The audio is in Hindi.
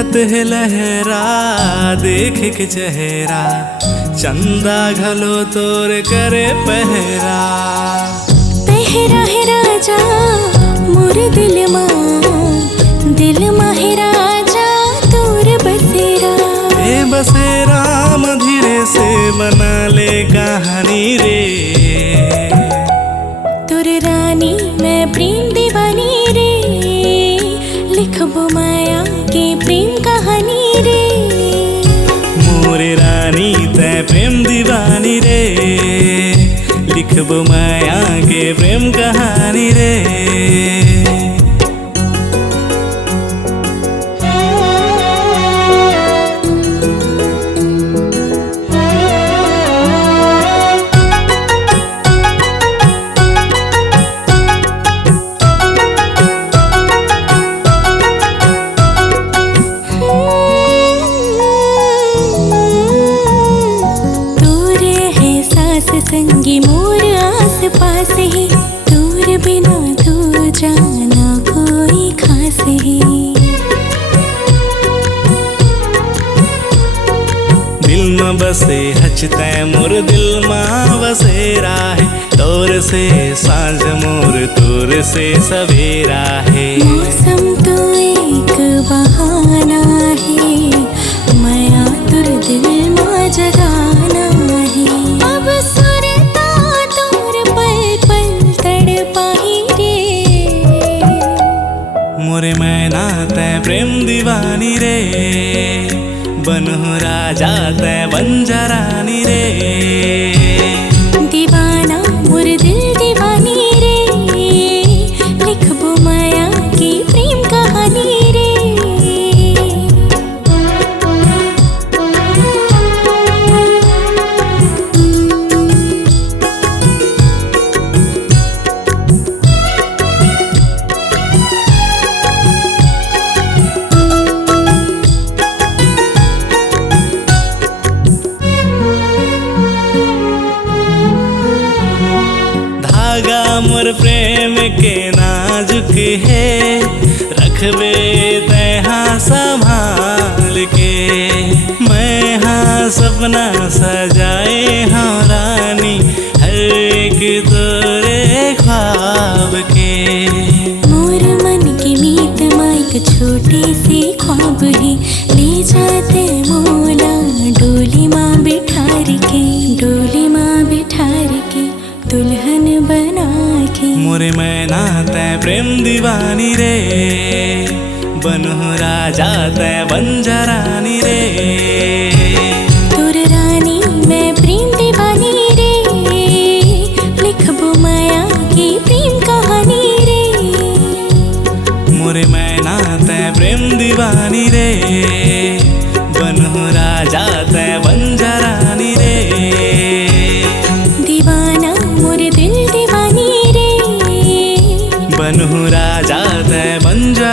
उठत है लहरा देख के चेहरा, चंदा घलो तोर करे पहरा। पहरा है राजा मोर दिल मा है राजा तोर बसेरा। ए बसेरा मधीरे से बना ले कहानी रे, तोर रानी मैं प्रेम दीवानी रे, लिखबो माया के प्रेम कहानी रे। मोरे रानी तै प्रेम दीवानी रे, लिखबो माया के प्रेम कहानी रे। संगी मोर आस पास ही, दूर बिना तू जाना कोई खास ही। दिल में बसे हचतै मोर दिल में बसेरा है, तोर से सांझ मोर तोर से सवेरा है। मौसम तो एक बहाना है, माया तुर दिल में जगाना है। अब सुरता तोर पल पल तड़पाही रे, मोरे मैना तै प्रेम दीवानी रे, बनहु राजा तै बंजा रानी रे। दीवाना मोर दिल दीवानी रे, लिखबो माया की प्रेम कहानी रे। धागा मोर प्रेम के नाजुक है, रखबे तै हाँ संभाल के। मैं हाँ सपना सजाए हाँ रानी, हर एक तोरे ख्वाब के। मोर मन की मीत माइक छोटी सी ख्वाब है, ले जाते मोला डोली माँ बिठार के, डोली माँ बिठार के दुल्हन बना के। मोरे मैना तै प्रेम दीवानी रे, बनहु राजा तै बंजा रानी रे। तोर रानी मैं प्रेम दीवानी रे, लिखबो माया की प्रेम कहानी रे। मोरे मैना तै प्रेम दीवानी रे, बनहु राजा तै बंजा रानी रे। दीवाना मोर दिल दीवानी रे, बनहु राजा तै बंजा